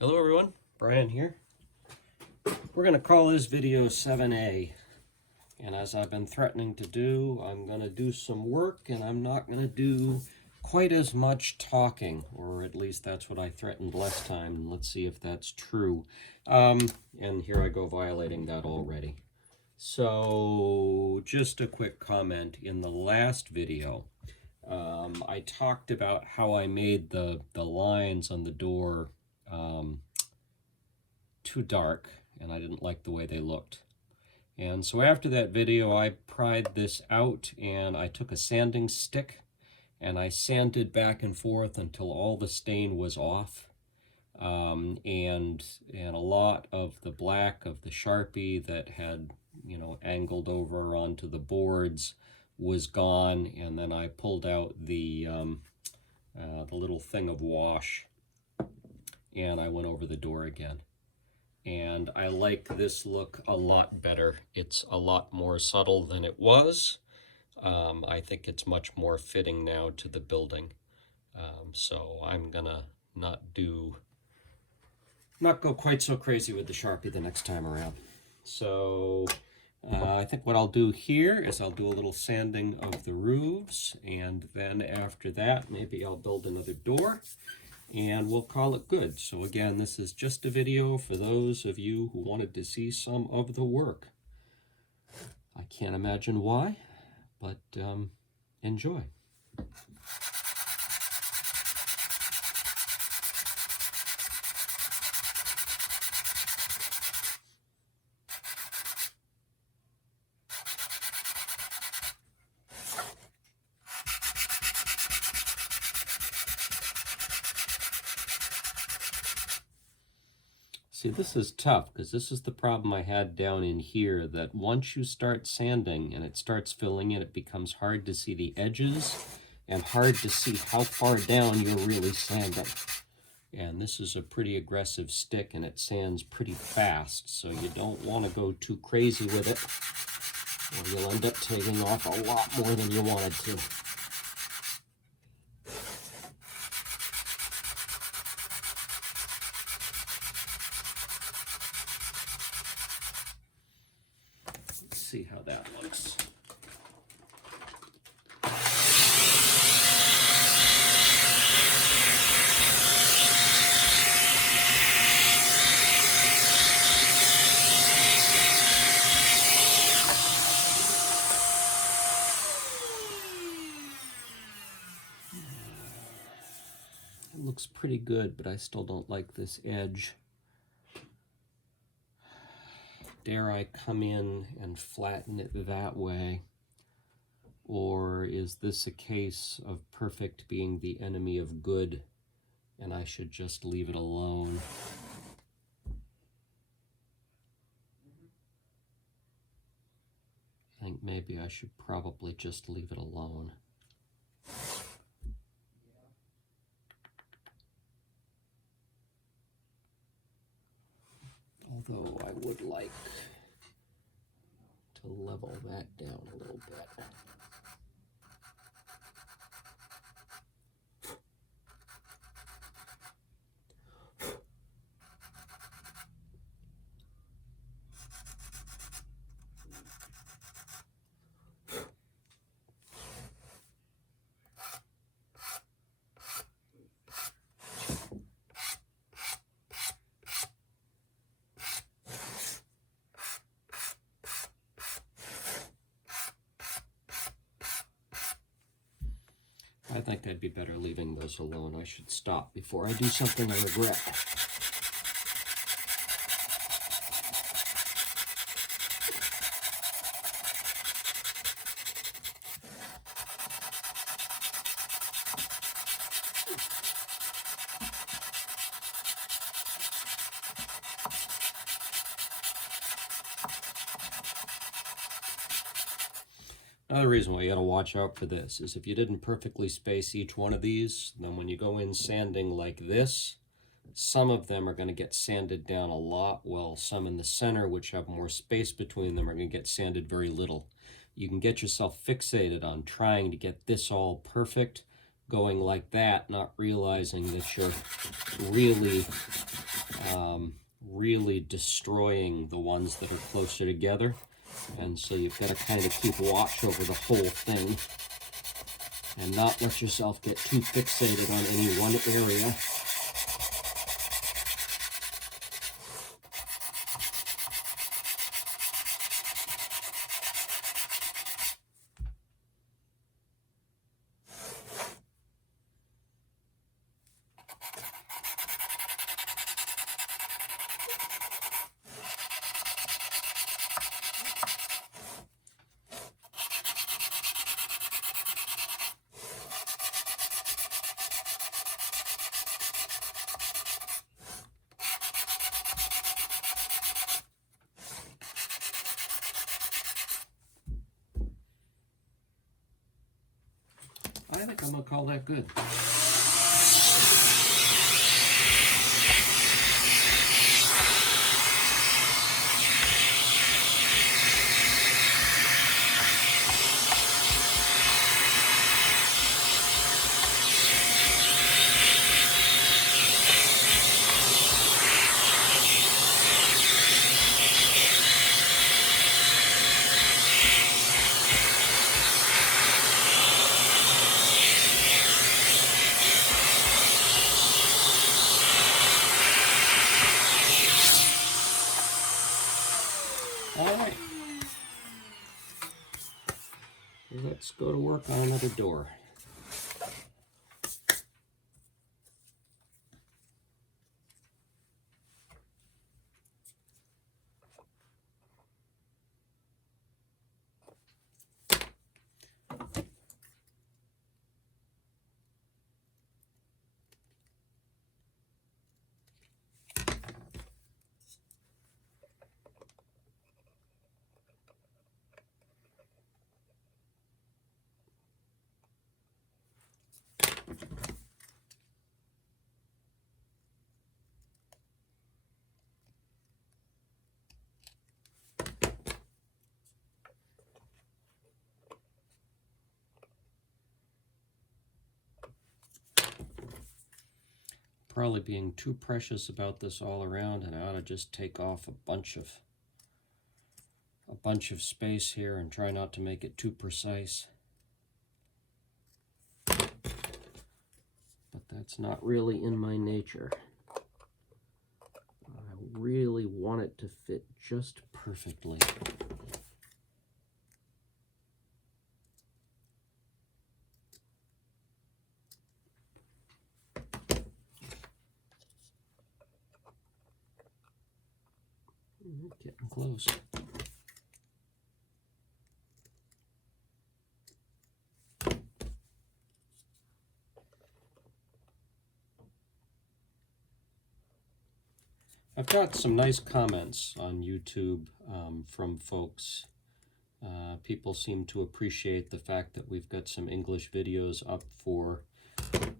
Hello everyone, Brian here. We're going to call this video 7A, and as I've been threatening to do, I'm going to do some work and I'm not going to do quite as much talking, or at least that's what I threatened last time. Let's see if that's true. And here I go violating that already. So just a quick comment. In the last video, I talked about how I made the lines on the door too dark, and I didn't like the way they looked. And so after that video, I pried this out and I took a sanding stick and I sanded back and forth until all the stain was off. And a lot of the black of the Sharpie that had, angled over onto the boards was gone. And then I pulled out the little thing of wash and I went over the door again. And I like this look a lot better. It's a lot more subtle than it was. I think it's much more fitting now to the building. So I'm gonna not go quite so crazy with the Sharpie the next time around. So I think what I'll do here is I'll do a little sanding of the roofs, and then after that maybe I'll build another door and we'll call it good. So again, this is just a video for those of you who wanted to see some of the work. I can't imagine why, but enjoy. See, this is tough because this is the problem I had down in here, that once you start sanding and it starts filling in, it becomes hard to see the edges and hard to see how far down you're really sanding. And this is a pretty aggressive stick and it sands pretty fast, so you don't want to go too crazy with it or you'll end up taking off a lot more than you wanted to. See how that looks. It looks pretty good, but I still don't like this edge. Dare I come in and flatten it that way? Or is this a case of perfect being the enemy of good and I should just leave it alone? I think maybe I should probably just leave it alone. Although I would like to level that down a little bit. I think I'd be better leaving those alone. I should stop before I do something I regret. Another reason why you gotta watch out for this is if you didn't perfectly space each one of these, then when you go in sanding like this, some of them are gonna get sanded down a lot, while some in the center, which have more space between them, are gonna get sanded very little. You can get yourself fixated on trying to get this all perfect, going like that, not realizing that you're really really destroying the ones that are closer together. And so you've got to kind of keep watch over the whole thing and not let yourself get too fixated on any one area. I think I'm going to call that good. All right, let's go to work on another door. Probably being too precious about this all around, and I ought to just take off a bunch of space here and try not to make it too precise. But that's not really in my nature. I really want it to fit just perfectly. Getting close. I've got some nice comments on YouTube from folks. People seem to appreciate the fact that we've got some English videos up for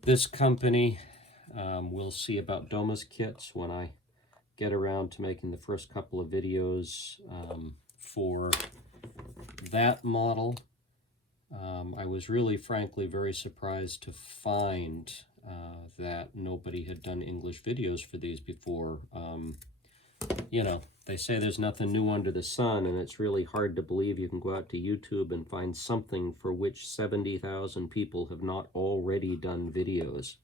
this company. We'll see about Doma's kits when I get around to making the first couple of videos for that model. I was really, frankly, very surprised to find that nobody had done English videos for these before. You know, they say there's nothing new under the sun, and it's really hard to believe you can go out to YouTube and find something for which 70,000 people have not already done videos.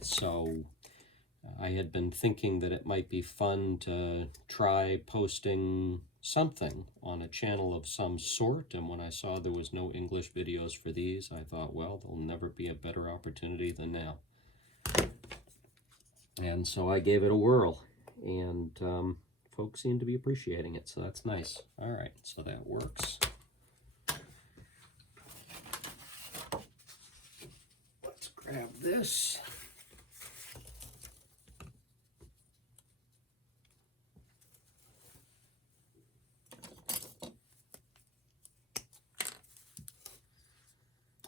So I had been thinking that it might be fun to try posting something on a channel of some sort, and when I saw there was no English videos for these, I thought, well, there'll never be a better opportunity than now. And so I gave it a whirl, and folks seem to be appreciating it, so that's nice. All right, so that works. Let's grab this.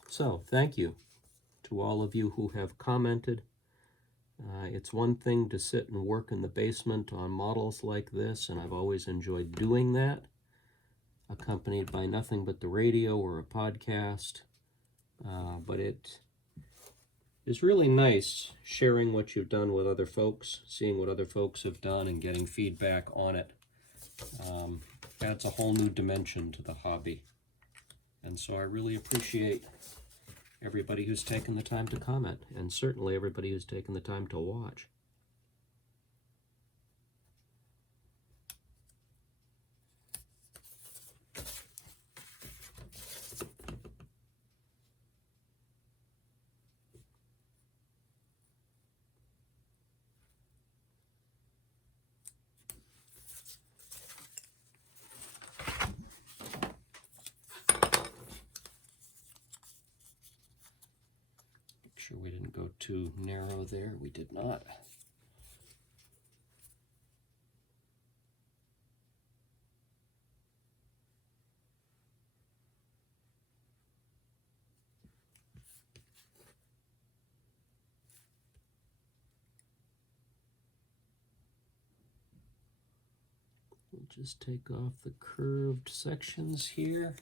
So, thank you to all of you who have commented. It's one thing to sit and work in the basement on models like this, and I've always enjoyed doing that, accompanied by nothing but the radio or a podcast. But is really nice, sharing what you've done with other folks, seeing what other folks have done and getting feedback on it. Adds a whole new dimension to the hobby. And so I really appreciate everybody who's taken the time to comment, and certainly everybody who's taken the time to watch. Sure we didn't go too narrow there. We did not. We'll just take off the curved sections here.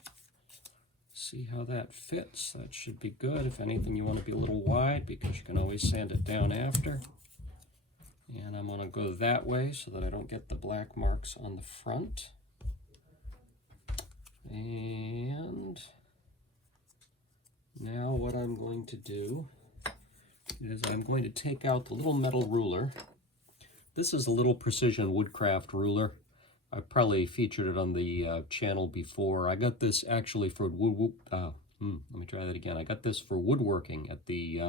See how that fits. That should be good. If anything, you want to be a little wide because you can always sand it down after. And I'm going to go that way so that I don't get the black marks on the front. And now what I'm going to do is I'm going to take out the little metal ruler. This is a little precision woodcraft ruler. I probably featured it on the channel before. I got this actually for let me try that again. I got this for woodworking at the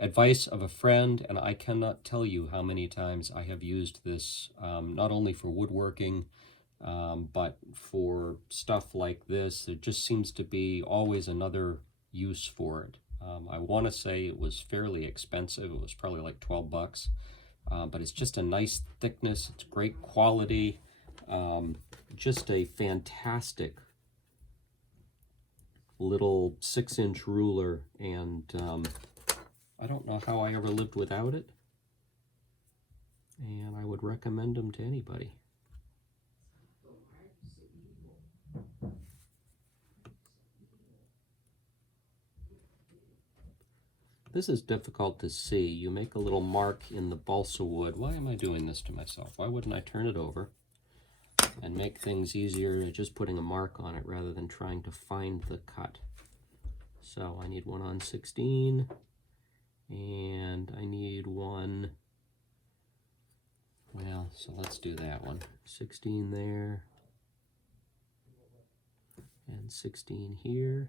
advice of a friend, and I cannot tell you how many times I have used this, not only for woodworking, but for stuff like this. There just seems to be always another use for it. I want to say it was fairly expensive. It was probably like 12 bucks, but it's just a nice thickness. It's great quality. Just a fantastic little 6-inch ruler, and I don't know how I ever lived without it, and I would recommend them to anybody. This is difficult to see. You make a little mark in the balsa wood. Why am I doing this to myself? Why wouldn't I turn it over and make things easier just putting a mark on it rather than trying to find the cut? So I need one on 16, and I need one, well, so let's do that one. 16 there, and 16 here,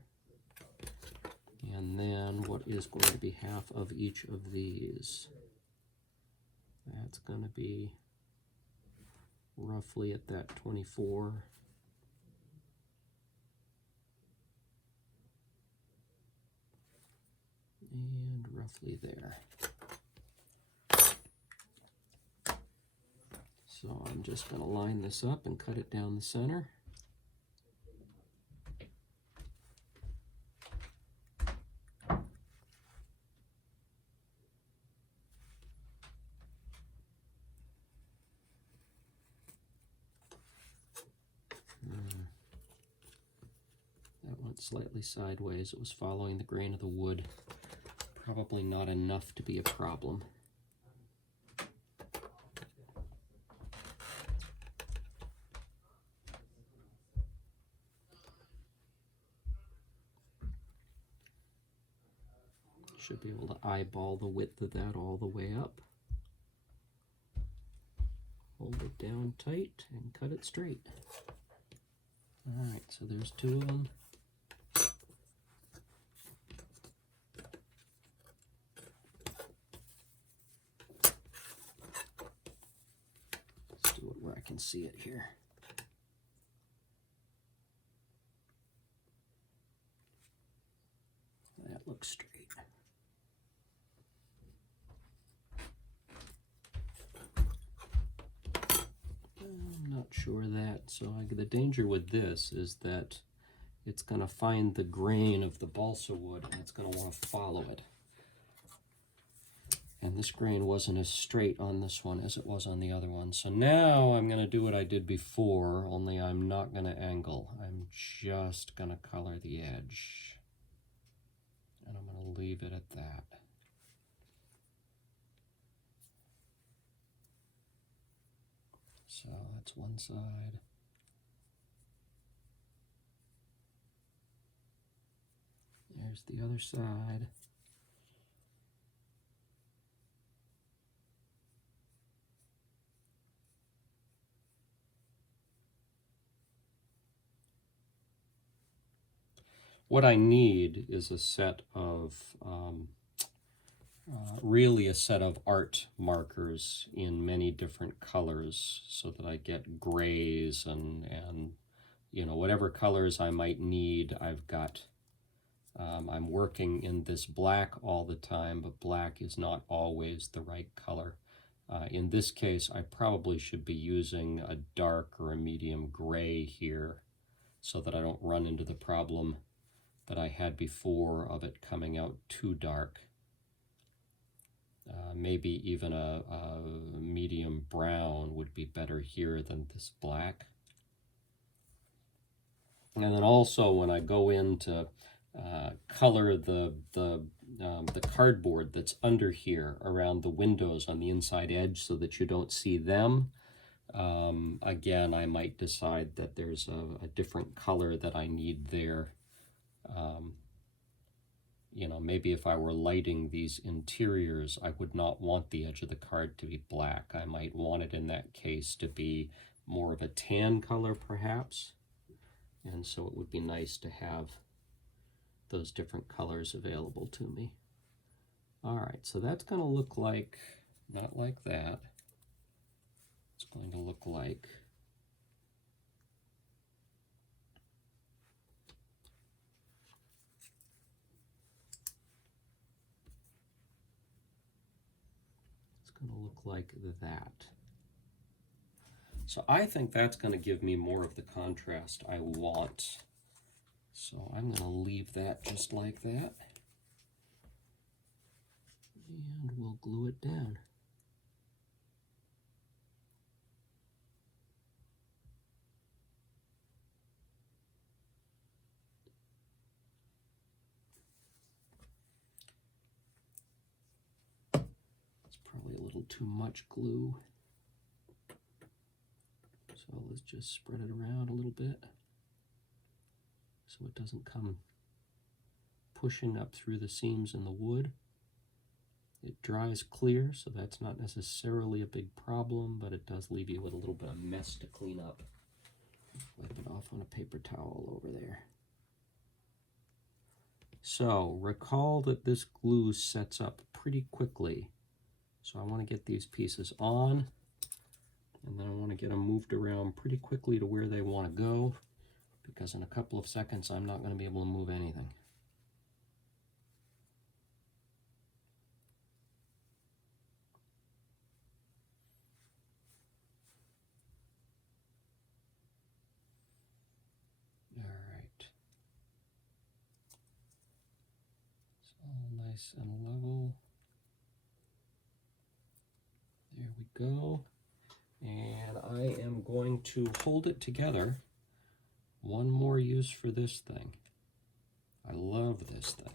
and then what is going to be half of each of these? That's going to be roughly at that 24. And roughly there. So I'm just going to line this up and cut it down the center. That went slightly sideways. It was following the grain of the wood. Probably not enough to be a problem. Should be able to eyeball the width of that all the way up. Hold it down tight and cut it straight. All right, so there's 2 of them. Let's do it where I can see it here. That looks straight. I'm not sure that, so the danger with this is that it's going to find the grain of the balsa wood and it's going to want to follow it. And this grain wasn't as straight on this one as it was on the other one. So now I'm going to do what I did before, only I'm not going to angle. I'm just going to color the edge. And I'm going to leave it at that. So that's one side. There's the other side. What I need is a set of, really a set of art markers in many different colors so that I get grays and you know, whatever colors I might need, I've got. I'm working in this black all the time, but black is not always the right color. In this case, I probably should be using a dark or a medium gray here so that I don't run into the problem that I had before of it coming out too dark. Maybe even a medium brown would be better here than this black. And then also when I go in to color the cardboard that's under here around the windows on the inside edge so that you don't see them, again, I might decide that there's a different color that I need there. You know, maybe if I were lighting these interiors, I would not want the edge of the card to be black. I might want it in that case to be more of a tan color, perhaps. And so it would be nice to have those different colors available to me. All right, so that's going to look like, not like that. It's going to look like that. So I think that's going to give me more of the contrast I want. So I'm going to leave that just like that. And we'll glue it down. It's probably a little too much glue. So let's just spread it around a little bit so it doesn't come pushing up through the seams in the wood. It dries clear, so that's not necessarily a big problem, but it does leave you with a little bit of mess to clean up. Wipe it off on a paper towel over there. So recall that this glue sets up pretty quickly. So I want to get these pieces on, and then I want to get them moved around pretty quickly to where they want to go, because in a couple of seconds I'm not going to be able to move anything. Nice and level. There we go. And I am going to hold it together. One more use for this thing. I love this thing.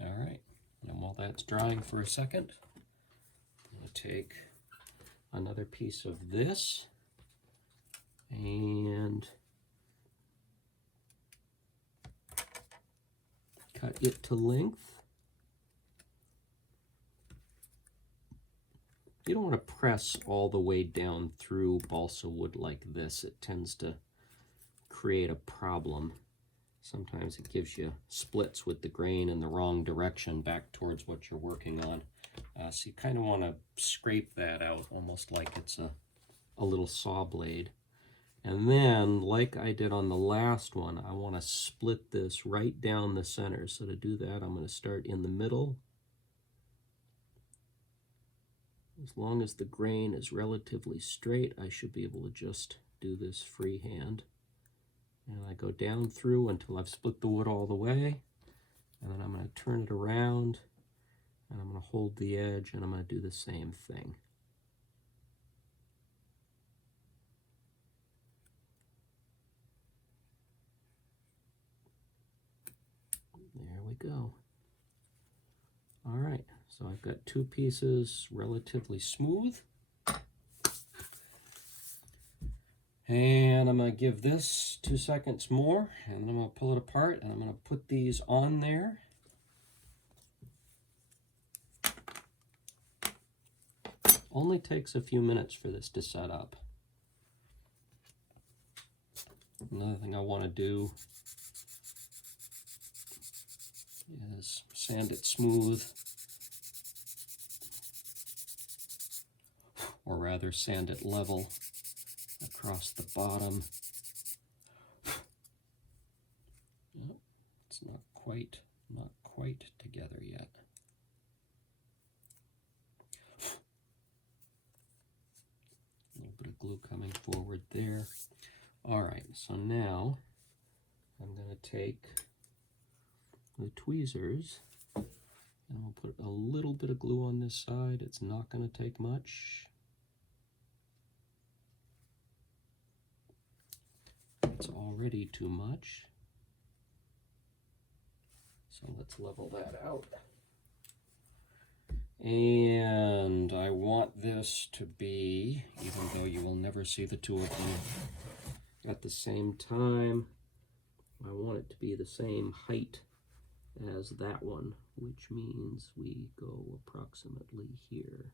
All right. And while that's drying for a second, I'm going to take another piece of this and cut it to length. You don't want to press all the way down through balsa wood like this. It tends to create a problem. Sometimes it gives you splits with the grain in the wrong direction back towards what you're working on. So you kind of want to scrape that out almost like it's a little saw blade. And then, like I did on the last one, I want to split this right down the center. So to do that, I'm going to start in the middle. As long as the grain is relatively straight, I should be able to just do this freehand. And I go down through until I've split the wood all the way. And then I'm going to turn it around, and I'm going to hold the edge, and I'm going to do the same thing. we go. All right, so I've got two pieces relatively smooth. And I'm going to give this 2 seconds more, and I'm going to pull it apart, and I'm going to put these on there. Only takes a few minutes for this to set up. Another thing I want to do is sand it smooth, or rather sand it level across the bottom. Yep, it's not quite together yet. A little bit of glue coming forward there. All right, so now I'm going to take the tweezers and I'll put a little bit of glue on this side. It's not going to take much. It's already too much. So let's level that out. And I want this to be, even though you will never see the two of them at the same time, I want it to be the same height as that one, which means we go approximately here.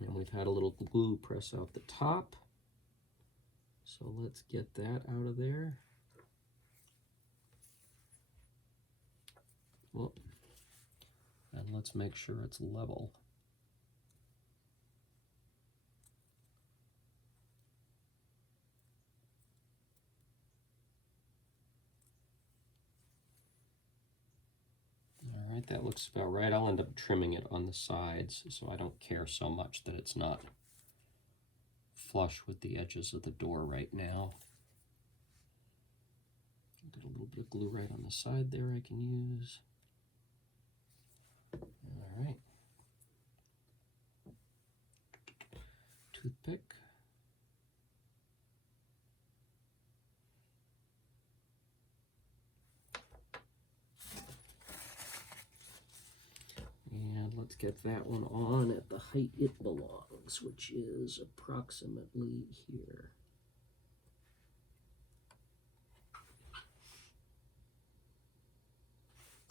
And we've had a little glue press out the top. So let's get that out of there. Whoop. And let's make sure it's level. All right, that looks about right. I'll end up trimming it on the sides, so I don't care so much that it's not flush with the edges of the door right now. Got a little bit of glue right on the side there I can use. All right. Toothpick. And let's get that one on at the height it belongs, which is approximately here.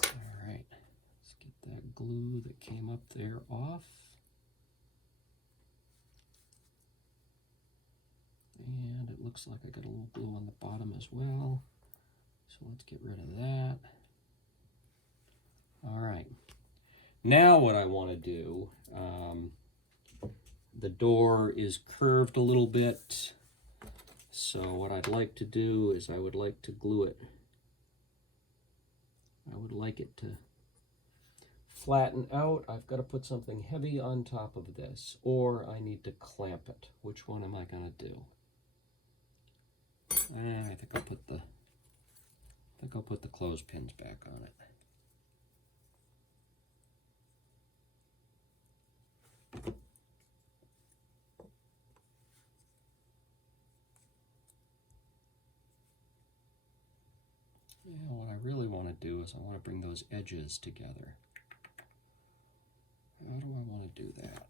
All right, let's get that glue that came up there off. And it looks like I got a little glue on the bottom as well. So let's get rid of that. All right. Now what I want to do, the door is curved a little bit, so what I'd like to do is I would like to glue it. I would like it to flatten out. I've got to put something heavy on top of this, or I need to clamp it. Which one am I going to do? I think I'll put the clothespins back on it. Yeah, what I really want to do is I want to bring those edges together. How do I want to do that?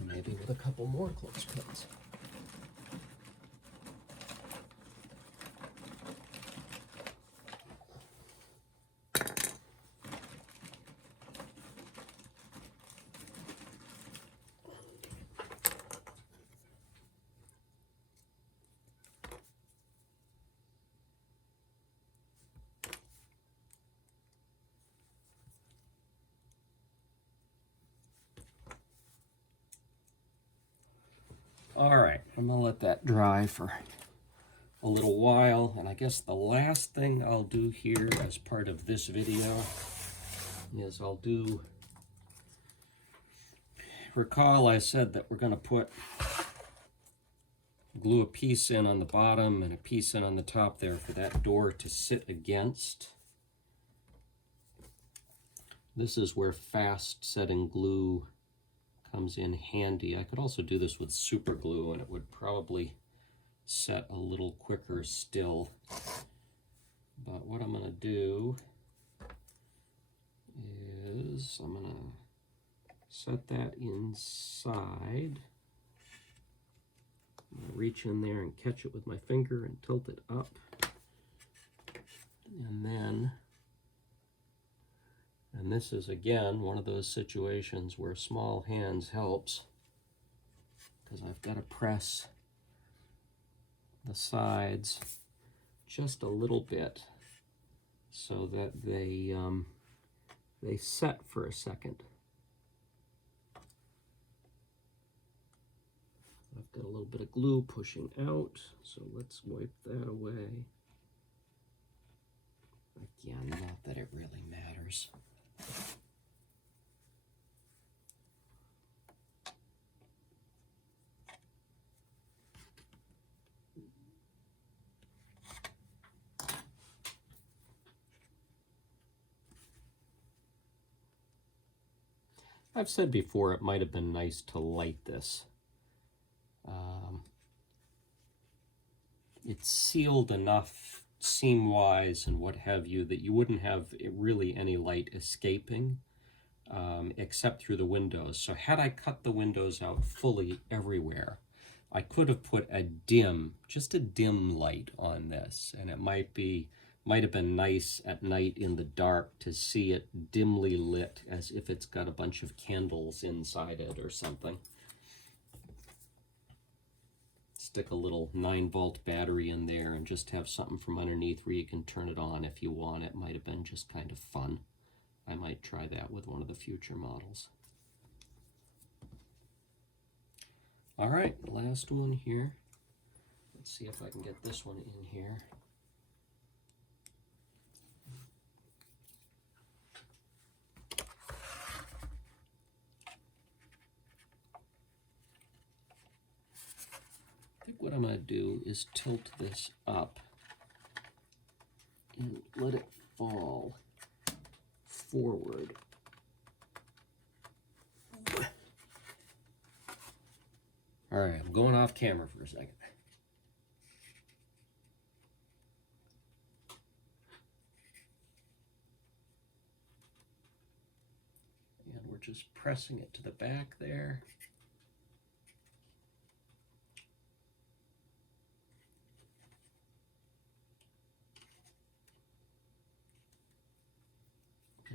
Maybe with a couple more clothespins. All right, I'm gonna let that dry for a little while, and I guess the last thing I'll do here as part of this video is recall I said that we're gonna glue a piece in on the bottom and a piece in on the top there for that door to sit against. This is where fast setting glue comes in handy. I could also do this with super glue and it would probably set a little quicker still. But what I'm going to do is I'm going to set that inside. I'm going to reach in there and catch it with my finger and tilt it up. And this is again one of those situations where small hands helps, because I've got to press the sides just a little bit so that they set for a second. I've got a little bit of glue pushing out, so let's wipe that away. Again, not that it really matters. I've said before it might have been nice to light this. It's sealed enough seam-wise and what have you that you wouldn't have really any light escaping except through the windows. So had I cut the windows out fully everywhere, I could have put just a dim light on this, and it might have been nice at night in the dark to see it dimly lit as if it's got a bunch of candles inside it or something. Stick a little 9-volt battery in there and just have something from underneath where you can turn it on if you want. It might have been just kind of fun. I might try that with one of the future models. All right, last one here. Let's see if I can get this one in here. I think what I'm going to do is tilt this up and let it fall forward. All right, I'm going off camera for a second. And we're just pressing it to the back there.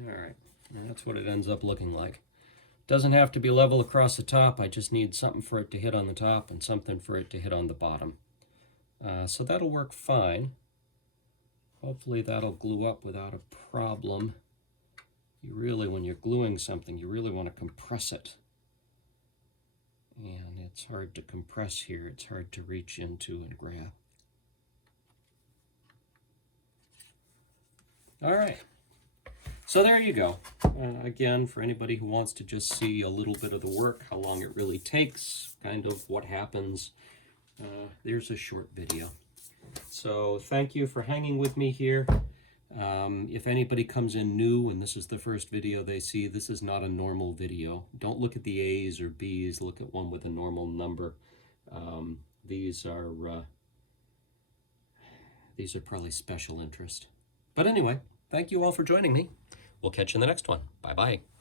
All right, and that's what it ends up looking like. Doesn't have to be level across the top. I just need something for it to hit on the top and something for it to hit on the bottom. So that'll work fine. Hopefully that'll glue up without a problem. When you're gluing something, you really want to compress it. And it's hard to compress here. It's hard to reach into and grab. All right. So there you go. Again, for anybody who wants to just see a little bit of the work, how long it really takes, kind of what happens, there's a short video. So thank you for hanging with me here. If anybody comes in new and this is the first video they see, this is not a normal video. Don't look at the A's or B's, look at one with a normal number. These are probably special interest. But anyway, thank you all for joining me. We'll catch you in the next one. Bye-bye.